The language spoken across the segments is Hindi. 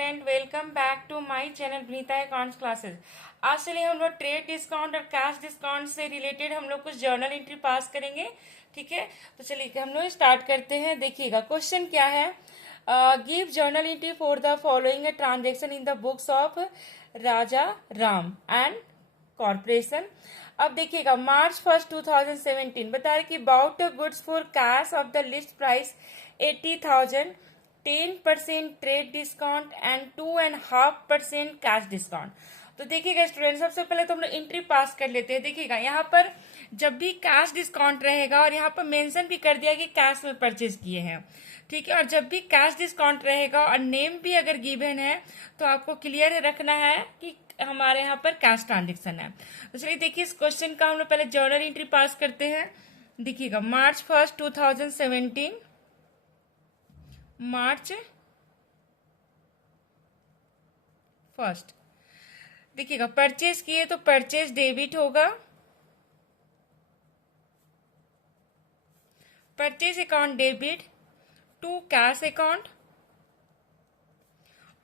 Student, welcome back to my channel Vinita accounts classes. आज चलिए हम लोग ट्रेड डिस्काउंट और कैश डिस्काउंट से रिलेटेड हम लोग कुछ जर्नल एंट्री पास करेंगे। ठीक है, तो चलिए हम लोग स्टार्ट करते हैं। देखिएगा क्वेश्चन क्या है। Give journal entry for the following transaction in the books of Raja Ram and corporation. अब देखिएगा मार्च 1 2017 बता रहे कि bought goods for cash of the list price 80,000, 10% trade discount and 2.5% cash discount. तो देखिएगा स्टूडेंट, सबसे पहले तो हम लोग एंट्री पास कर लेते हैं। देखिएगा यहाँ पर जब भी कैश डिस्काउंट रहेगा और यहाँ पर मेंशन भी कर दिया कि कैश में परचेज किए हैं, ठीक है। और जब भी कैश डिस्काउंट रहेगा और नेम भी अगर गिवन है तो आपको क्लियर रखना है कि हमारे यहाँ पर कैश ट्रांजेक्शन है। तो चलिए देखिए इस क्वेश्चन का हम लोग पहले जर्नल एंट्री पास करते हैं। देखिएगा मार्च 1 2017, मार्च 1 देखिएगा परचेज किए तो परचेज डेबिट होगा, purchase account debit to cash account,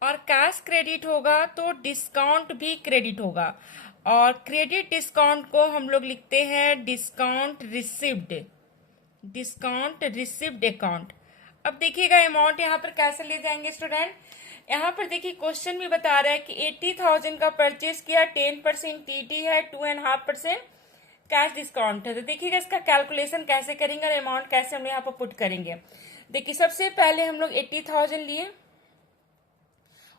और कैश क्रेडिट होगा तो डिस्काउंट भी क्रेडिट होगा। और क्रेडिट डिस्काउंट को हम लोग लिखते हैं discount received, discount received account. अब देखिएगा अमाउंट यहाँ पर कैसे ले जाएंगे स्टूडेंट। यहाँ पर देखिए क्वेश्चन भी बता रहा है कि 80,000 का परचेज किया, 10% टीटी है, 2.5% कैश डिस्काउंट है। तो देखिएगा इसका कैलकुलेशन कैसे करेंगे और अमाउंट कैसे हम लोग यहाँ पर पुट करेंगे। देखिए सबसे पहले हम लोग 80,000 लिए,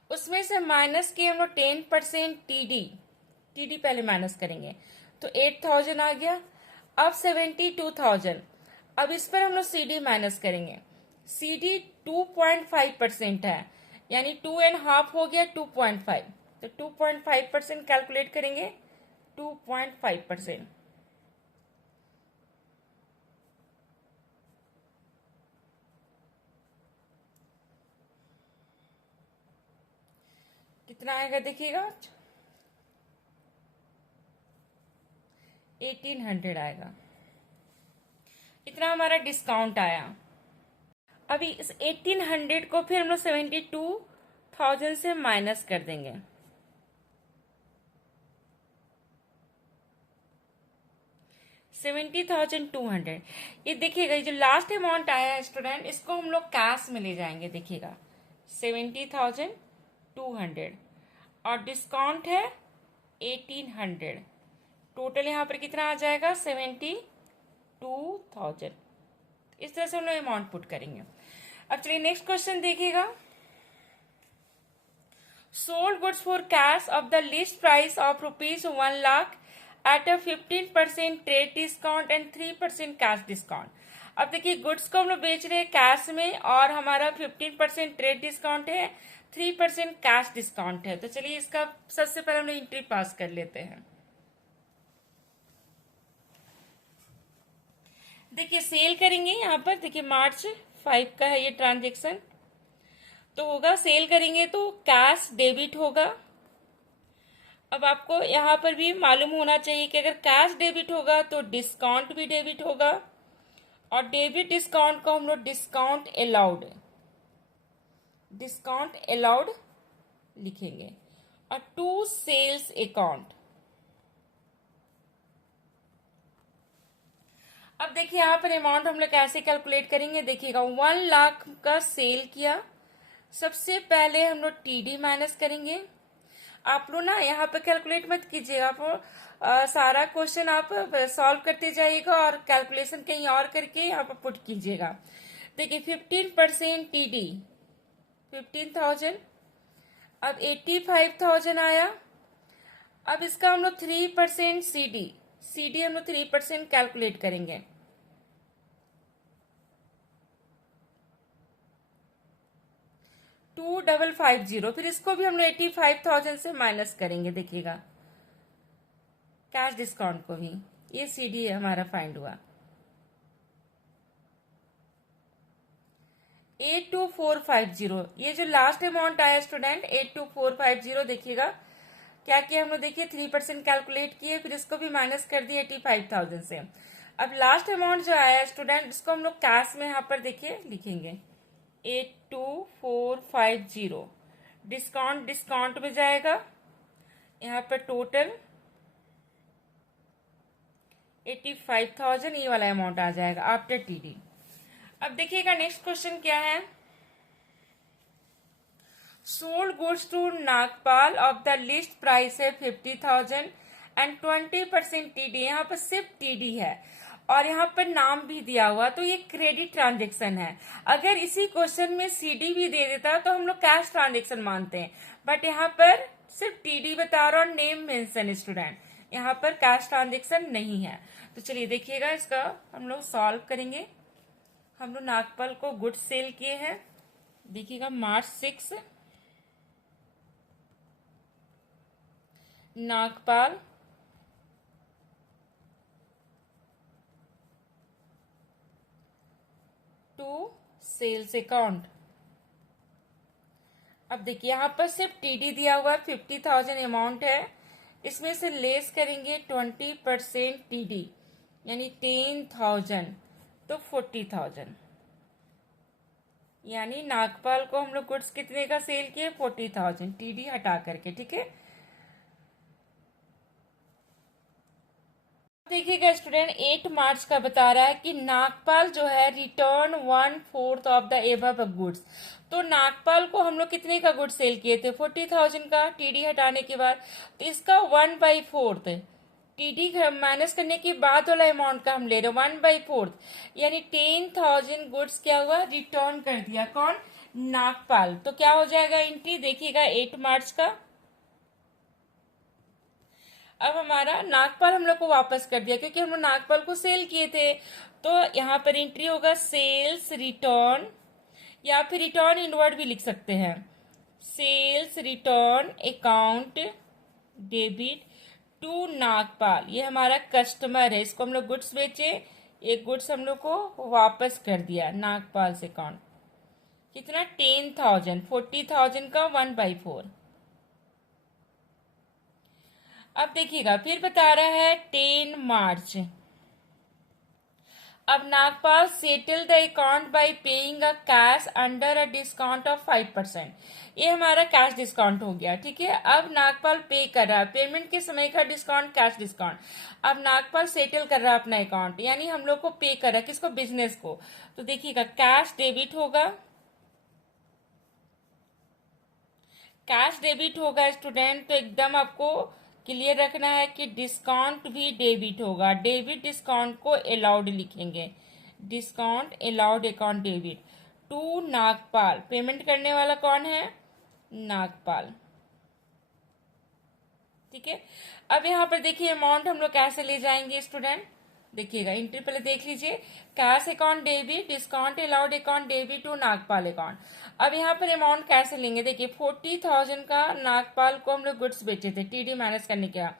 उसमें से माइनस किए हम लोग 10% टीडी, टीडी पहले माइनस करेंगे तो 8,000 आ गया। अब 72,000, अब इस पर हम लोग सीडी माइनस करेंगे। सीडी 2.5% है, यानी 2.5 हो गया 2.5, तो 2.5% कैलकुलेट करेंगे। 2.5% कितना आएगा देखिएगा, 1800 आएगा। इतना हमारा डिस्काउंट आया। अभी इस 1800 को फिर हम लोग 72,000 से माइनस कर देंगे। $70,200। ये देखिएगा ये जो लास्ट अमाउंट आया है स्टूडेंट, इसको हम लोग कैश में ले जाएंगे। देखिएगा 70,200 और डिस्काउंट है 1800, टोटल यहाँ पर कितना आ जाएगा 72,000। इस तरह से हम लोग अमाउंट पुट करेंगे। अब चलिए नेक्स्ट क्वेश्चन देखिएगा। Sold goods for cash of the list price of ₹1 lakh at a 15% trade discount and 3% cash discount. अब देखिए गुड्स को हम लोग बेच रहे हैं कैश में और हमारा 15% ट्रेड डिस्काउंट है, 3% कैश डिस्काउंट है। तो चलिए इसका सबसे पहले हम लोग एंट्री पास कर लेते हैं। देखिए सेल करेंगे यहाँ पर, देखिए मार्च 5 का है ये ट्रांजेक्शन, तो होगा सेल करेंगे तो कैश डेबिट होगा। अब आपको यहाँ पर भी मालूम होना चाहिए कि अगर कैश डेबिट होगा तो डिस्काउंट भी डेबिट होगा, और डेबिट डिस्काउंट को हम लोग डिस्काउंट अलाउड, डिस्काउंट अलाउड लिखेंगे। और टू सेल्स अकाउंट। अब देखिए यहाँ पर अमाउंट हम लोग कैसे कैलकुलेट करेंगे। देखिएगा 1 लाख का सेल किया, सबसे पहले हम लोग टीडी माइनस करेंगे। आप लोग ना यहाँ पर कैलकुलेट मत कीजिएगा, आप सारा क्वेश्चन आप सॉल्व करते जाइएगा और कैलकुलेशन कहीं और करके यहाँ पर पुट कीजिएगा। देखिए 15% टीडी 15,000, अब 85,000 आया। अब इसका हम लोग 3% सीडी, सीडी हम लोग 3% कैलकुलेट करेंगे। $2,550, फिर इसको भी हम लोग 85,000 से माइनस करेंगे। देखिएगा कैश डिस्काउंट को भी, ये सीडी हमारा फाइंड हुआ। 82,450, ये जो लास्ट अमाउंट आया स्टूडेंट 82,450, देखिएगा क्या किया हम लोग। देखिए 3% कैलकुलेट किए, फिर इसको भी माइनस कर दिए 85,000 से। अब लास्ट अमाउंट जो आया स्टूडेंट, इसको हम लोग कैश में यहाँ पर देखिए लिखेंगे 82,450 डिस्काउंट डिस्काउंट में जाएगा, यहाँ पर टोटल 85,000 ये वाला अमाउंट आ जाएगा आफ्टर टीडी। अब देखिएगा नेक्स्ट क्वेश्चन क्या है। Sold goods to Nagpal of the list price है 50,000 एंड 20% टीडी। यहाँ पर सिर्फ टीडी है और यहाँ पर नाम भी दिया हुआ, तो ये क्रेडिट ट्रांजेक्शन है। अगर इसी क्वेश्चन में सीडी भी दे देता तो हम लोग कैश ट्रांजेक्शन मानते हैं, बट यहाँ पर सिर्फ टीडी बता रहा और नेम मेंशन स्टूडेंट, यहाँ पर कैश ट्रांजेक्शन नहीं है। तो चलिए देखिएगा, इसका हम लोग सॉल्व करेंगे। हम लोग नागपाल को गुड्स सेल किए हैं, देखिएगा March 6 Nagpal to sales account. अब देखिए यहाँ पर सिर्फ टीडी दिया हुआ है, 50,000 अमाउंट है, इसमें से लेस करेंगे 20% टीडी यानी 10,000 तो 40,000, यानी नागपाल को हम लोग गुड्स कितने का सेल किए 40,000 टीडी हटा करके, ठीक है। देखिएगा स्टूडेंट 8 मार्च का बता रहा है कि नागपाल जो है return 1/4 of the above goods. तो नागपाल को हम लोग कितने का गुड्स सेल किए थे 40,000 का, टीडी हटाने के बाद, तो इसका 1/4 टीडी माइनस करने के बाद वाला अमाउंट का हम ले रहे 1/4 यानी 10,000 गुड्स क्या हुआ रिटर्न कर दिया, कौन नागपाल। तो क्या हो जाएगा एंट्री, देखिएगा 8 मार्च का। अब हमारा नागपाल हम लोग को वापस कर दिया क्योंकि हम लोग नागपाल को सेल किए थे, तो यहाँ पर एंट्री होगा सेल्स रिटर्न, या फिर रिटर्न इनवर्ड भी लिख सकते हैं, sales return account debit to Nagpal. ये हमारा कस्टमर है, इसको हम लोग गुड्स बेचे, एक गुड्स हम लोग को वापस कर दिया नागपाल से अकाउंट, कितना 10,000, 40,000 का 1/4। अब देखिएगा फिर बता रहा है 10 मार्च। अब Nagpal settle the account by paying a cash under a discount of 5%। ये हमारा कैश डिस्काउंट हो गया, ठीक है। अब नागपाल पे कर रहा है, पेमेंट के समय का डिस्काउंट कैश डिस्काउंट। अब नागपाल सेटल कर रहा है अपना अकाउंट, यानी हम लोग को पे कर रहा है, किसको बिजनेस को। तो देखिएगा कैश डेबिट होगा, कैश डेबिट होगा स्टूडेंट, तो एकदम आपको क्लियर रखना है कि डिस्काउंट भी डेबिट होगा, डेबिट डिस्काउंट को अलाउड लिखेंगे, discount allowed account debit to Nagpal. Payment करने वाला कौन है नागपाल, ठीक है। अब यहाँ पर देखिए अमाउंट हम लोग कैसे ले जाएंगे स्टूडेंट, देखिएगा एंट्री पहले देख लीजिए, cash account debit discount allowed account debit to Nagpal account. अब यहाँ पर अमाउंट कैसे लेंगे, देखिए 40,000 का नागपाल को हम लोग गुड्स बेचे थे टीडी माइनस करने के बाद,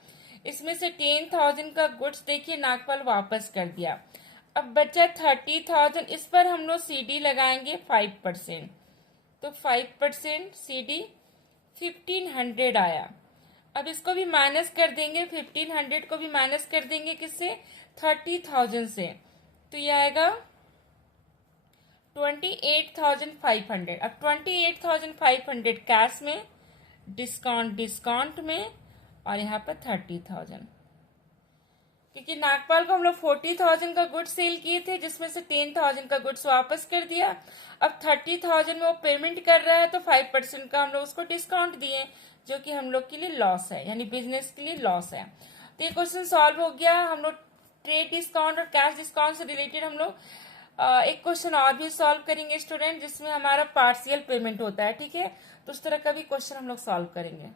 इसमें से 10,000 का गुड्स देखिए नागपाल वापस कर दिया। अब बचा 30,000, इस पर हम लोग सीडी लगाएंगे 5%, तो 5% सीडी 1,500 आया। अब इसको भी माइनस कर देंगे, 1,500 को भी माइनस कर देंगे किससे 30,000 से, तो ये आएगा 28,500। अब 28,500 कैश में, डिस्काउंट डिस्काउंट में, और यहाँ पर 30,000, क्योंकि नागपाल को हम लोग 40,000 का गुड्स सेल किए थे जिसमें से 10,000 का गुड्स वापस कर दिया। अब 30,000 में वो पेमेंट कर रहा है, तो 5% का हम लोग उसको डिस्काउंट दिए, जो कि हम लोग के लिए लॉस है, यानी बिजनेस के लिए लॉस है। तो ये क्वेश्चन सॉल्व हो गया। हम लोग ट्रेड डिस्काउंट और कैश डिस्काउंट से रिलेटेड हम लोग एक क्वेश्चन और भी सॉल्व करेंगे स्टूडेंट, जिसमें हमारा पार्शियल पेमेंट होता है, ठीक है। तो उस तरह का भी क्वेश्चन हम लोग सॉल्व करेंगे।